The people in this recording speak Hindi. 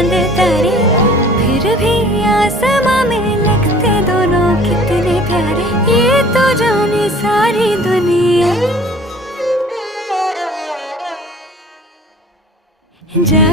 चांद तारे, फिर भी आसमां में लगते दोनों कितने प्यारे। ये तो जाने सारी दुनिया, जागे